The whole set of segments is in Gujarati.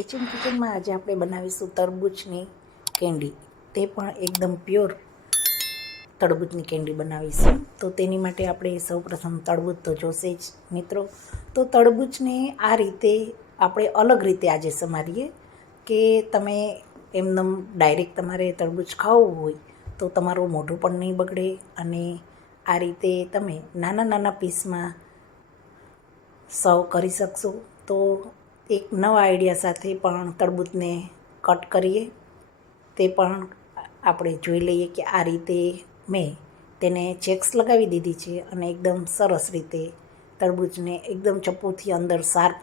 એચએમ કિચનમાં આજે આપણે બનાવીશું તરબૂચની કેન્ડી, તે પણ એકદમ પ્યોર તરબૂચની કેન્ડી બનાવીશું. તો તેની માટે આપણે સૌપ્રથમ તરબૂચ તો જોશે જ મિત્રો. તો તરબૂચને આ રીતે આપણે અલગ રીતે આજે સમારીએ કે તમે એમનેમ ડાયરેક્ટ તમારે તરબૂચ ખાવું હોય તો તમારું મોઢું પણ નહીં બગડે, અને આ રીતે તમે નાના નાના પીસમાં સર્વ કરી શકશો. તો એક નવા આઈડિયા સાથે પણ તરબૂચને કટ કરીએ, તે પણ આપણે જોઈ લઈએ કે આ રીતે મેં તેને ચેક્સ લગાવી દીધી છે અને એકદમ સરસ રીતે તરબૂચને એકદમ ચપ્પુથી અંદર શાર્પ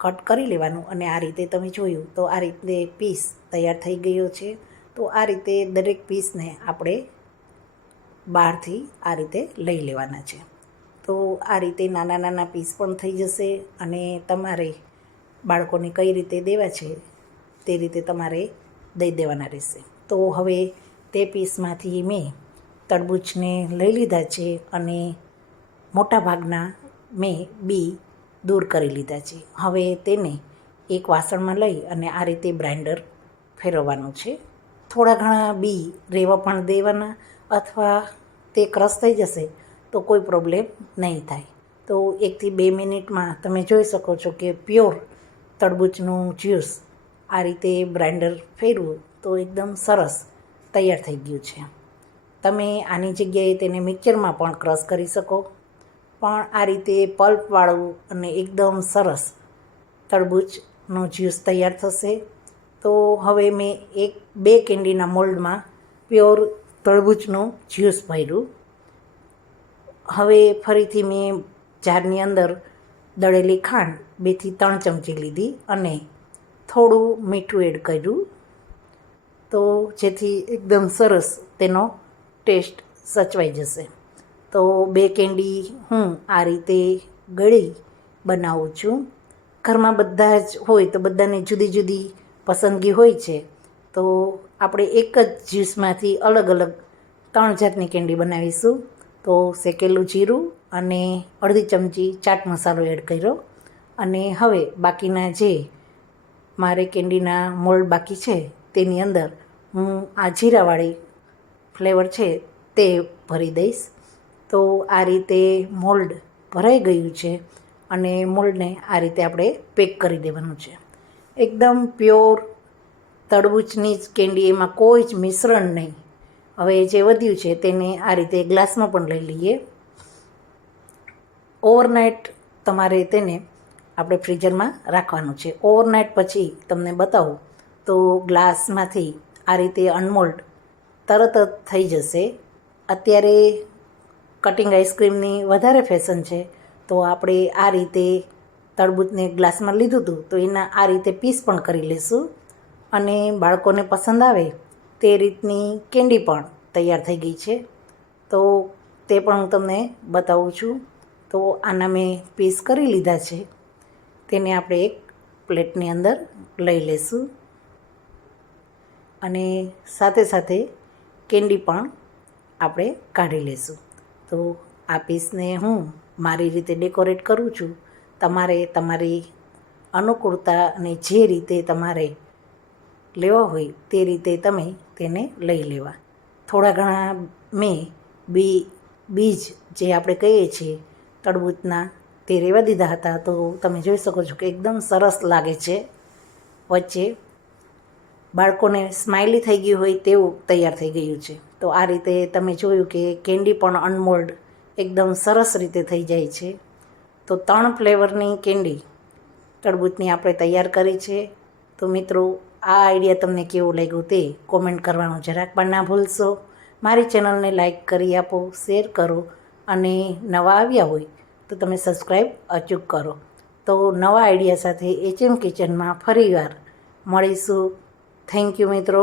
કટ કરી લેવાનું. અને આ રીતે તમે જોયું તો આ રીતે પીસ તૈયાર થઈ ગયો છે. તો આ રીતે દરેક પીસને આપણે બહારથી આ રીતે લઈ લેવાના છે. તો આ રીતે નાના નાના પીસ પણ થઈ જશે, અને તમારે બાળકોને કઈ રીતે દેવા છે તે રીતે તમારે દઈ દેવાના રહેશે. તો હવે તે પીસમાંથી મેં તરબૂચને લઈ લીધા છે અને મોટા ભાગના મેં બી દૂર કરી લીધા છે. હવે તેને એક વાસણમાં લઈ અને આ રીતે બ્રાઇન્ડર ફેરવવાનું છે. થોડા ઘણા બી રહેવા પણ દેવાના, અથવા તે ક્રશ થઈ જશે તો કોઈ પ્રોબ્લેમ નહીં થાય. તો 1 થી 2 મિનિટમાં તમે જોઈ શકો છો કે પ્યોર તરબૂચનું જ્યુસ આ રીતે બ્રાઇન્ડર ફેરવું તો એકદમ સરસ તૈયાર થઈ ગયું છે. તમે આની જગ્યાએ તેને મિક્સરમાં પણ ક્રશ કરી શકો, પણ આ રીતે પલ્પવાળું અને એકદમ સરસ તરબૂચનો જ્યુસ તૈયાર થશે. તો હવે મેં 2 કેન્ડીના મોલ્ડમાં પ્યોર તરબૂચનું જ્યુસ ભર્યું. હવે ફરીથી મેં જારની અંદર દળેલી ખાંડ 2 થી 3 ચમચી લીધી અને થોડું મીઠું એડ કર્યું, તો જેથી એકદમ સરસ તેનો ટેસ્ટ સચવાઈ જશે. તો 2 કેન્ડી હું આ રીતે ગળી બનાવું છું. ઘરમાં બધા જ હોય તો બધાની જુદી જુદી પસંદગી હોય છે. તો આપણે એક જ જ્યુસમાંથી અલગ અલગ 3 જાતની કેન્ડી બનાવીશું. તો શેકેલું જીરું અને અડધી ચમચી ચાટ મસાલો એડ કર્યો. અને હવે બાકીના જે મારે કેન્ડીના મોલ્ડ બાકી છે તેની અંદર હું આ જીરાવાળી ફ્લેવર છે તે ભરી દઈશ. તો આ રીતે મોલ્ડ ભરાઈ ગયું છે અને મોલ્ડને આ રીતે આપણે પેક કરી દેવાનું છે. એકદમ પ્યોર તરબૂચની જ કેન્ડી, એમાં કોઈ જ મિશ્રણ નહીં. હવે જે વધ્યું છે તેને આ રીતે ગ્લાસમાં પણ લઈ લઈએ. ઓવરનાઇટ તમારે તેને આપણે ફ્રીઝરમાં રાખવાનું છે. ઓવરનાઇટ પછી તમને બતાવું તો ગ્લાસમાંથી આ રીતે અનમોલ્ડ તરત જ થઈ જશે. અત્યારે કટિંગ આઈસ્ક્રીમની વધારે ફેશન છે, તો આપણે આ રીતે તરબૂચને ગ્લાસમાં લીધું હતું તો એના આ રીતે પીસ પણ કરી લઈશું, અને બાળકોને પસંદ આવે તે રીતની કેન્ડી પણ તૈયાર થઈ ગઈ છે. તો તે પણ હું તમને બતાવું છું. તો આના મેં પીસ કરી લીધા છે, તેને આપણે એક પ્લેટની અંદર લઈ લઈશું, અને સાથે સાથે કેન્ડી પણ આપણે કાઢી લઈશું. તો આ પીસને હું મારી રીતે ડેકોરેટ કરું છું. તમારે તમારી અનુકૂળતા અને જે રીતે તમારે લેવા હોય તે રીતે તમે તેને લઈ લેવા. થોડા ઘણા મેં બીજ જે આપણે કહીએ છીએ તરબૂચના તે રહેવા દીધા હતા. તો તમે જોઈ શકો છો કે એકદમ સરસ લાગે છે. વચ્ચે બાળકોને સ્માઇલી થઈ ગયું હોય તેવું તૈયાર થઈ ગયું છે. તો આ રીતે તમે જોયું કે કેન્ડી પણ અનમોલ્ડ એકદમ સરસ રીતે થઈ જાય છે. તો 3 ફ્લેવરની કેન્ડી તરબૂચની આપણે તૈયાર કરી છે. તો મિત્રો, આ આઈડિયા તમને કેવું લાગ્યું તે કોમેન્ટ કરવાનું જરાક પણ ના ભૂલશો. મારી ચેનલને લાઈક કરી આપો, શેર કરો, અને નવા આવ્યા હોય તો તમે સબસ્ક્રાઈબ અચૂક કરો. તો નવા આઈડિયા સાથે એચએમ કિચનમાં ફરીવાર મળીશું. થેન્ક યુ મિત્રો.